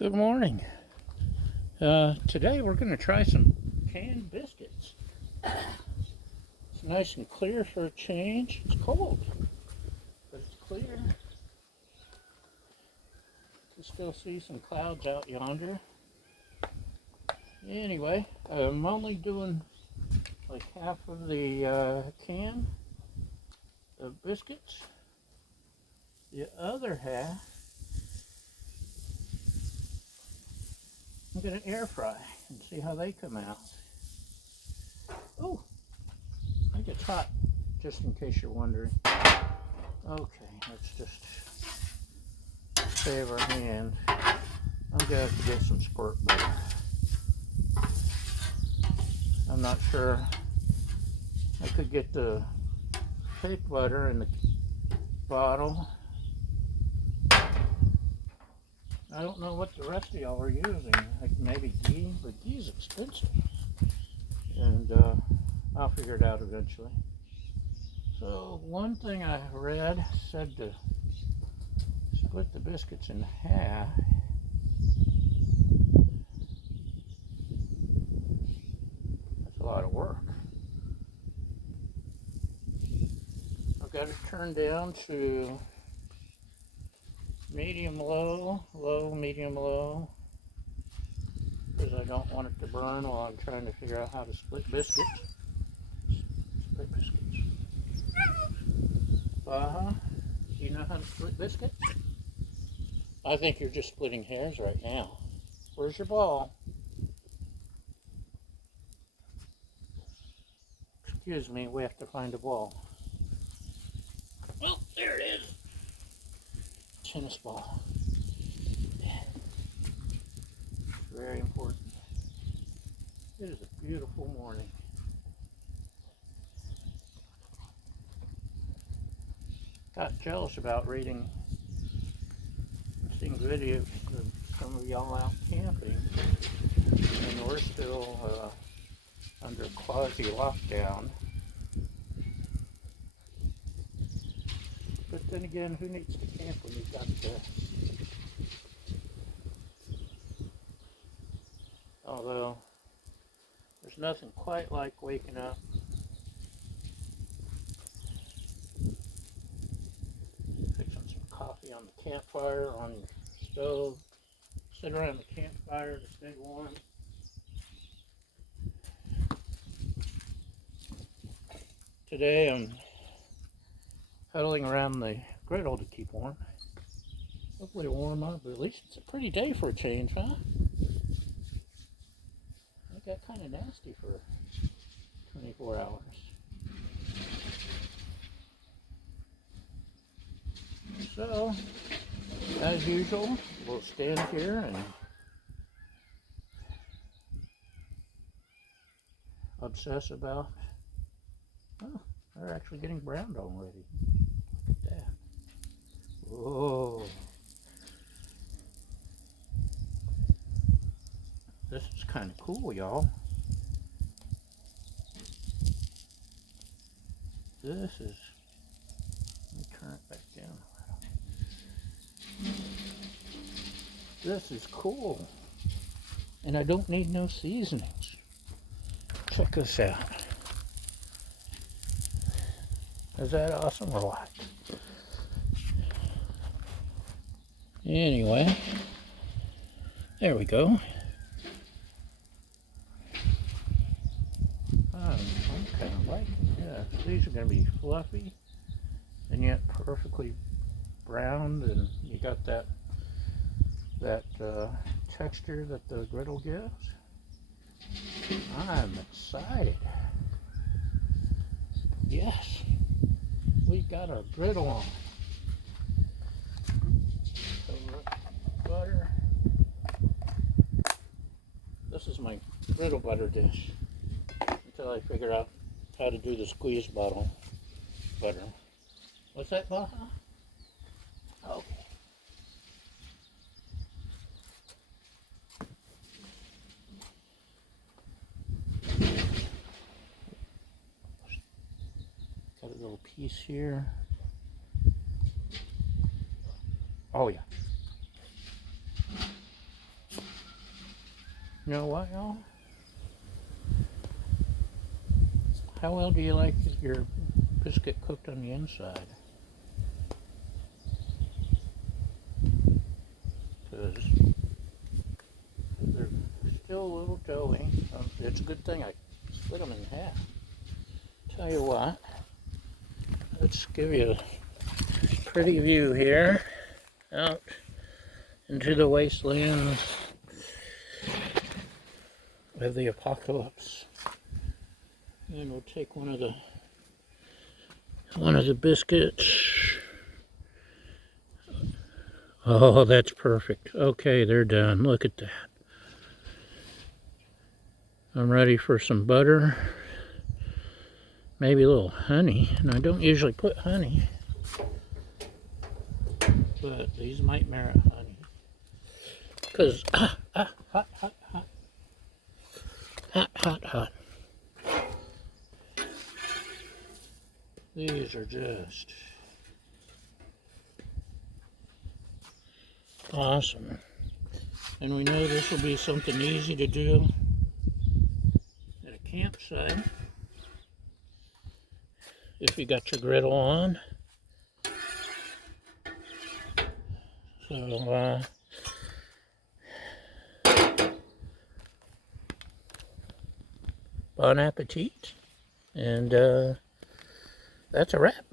Good morning. Today we're going to try some canned biscuits. It's nice and clear for a change. It's cold, but it's clear. You still see some clouds out yonder. Anyway, I'm only doing like half of the can of biscuits. The other half I'm going to air fry and see how they come out. Oh, I think it's hot, just in case you're wondering. Okay, let's just save our hand. I'm going to have to get some squirt butter. I'm not sure. I could get the fake butter in the bottle. I don't know what the rest of y'all are using. Like maybe ghee, but ghee's expensive. And I'll figure it out eventually. So one thing I read said to split the biscuits in half. That's a lot of work. I've got it turned down to medium low, low, medium low, because I don't want it to burn while I'm trying to figure out how to split biscuits. Split biscuits. Do you know how to split biscuits? I think you're just splitting hairs right now. Where's your ball? Excuse me, we have to find a ball. Oh, there it is. Tennis ball. Very important. It is a beautiful morning. Got jealous about seeing videos of some of y'all out camping, and we're still under quasi lockdown. But then again, who needs to camp when you've got this? Although, there's nothing quite like waking up, fixing some coffee on the campfire, on your stove, sit around the campfire to stay warm. Today I'm huddling around the griddle to keep warm. Hopefully it'll warm up, but at least it's a pretty day for a change, huh? It got kind of nasty for 24 hours. So, as usual, we'll stand here and obsess about, oh, they're actually getting browned already. Look at that. Whoa. This is kind of cool, y'all. This is, let me turn it back down a little. This is cool. And I don't need no seasonings. Check this out. Is that awesome or what? Anyway, there we go. I'm kind of liking this. These are going to be fluffy and yet perfectly browned, and you got that texture that the griddle gives. I'm excited. Yes, we got our griddle on. So butter. This is my griddle butter dish until I figure out how to do the squeeze bottle butter. What's that, Baja? Okay. Got a little piece here. Oh yeah. You know what, y'all? How well do you like your biscuit cooked on the inside? Because they're still a little doughy. It's a good thing I split them in half. Tell you what, let's give you a pretty view here out into the wastelands of the apocalypse. And we'll take one of the biscuits. Oh, that's perfect. Okay, they're done. Look at that. I'm ready for some butter. Maybe a little honey. And I don't usually put honey, but these might merit honey. Because hot, hot, hot. Hot, hot, hot. These are just awesome. And we know this will be something easy to do at a campsite if you got your griddle on. So, bon appetit. And that's a wrap.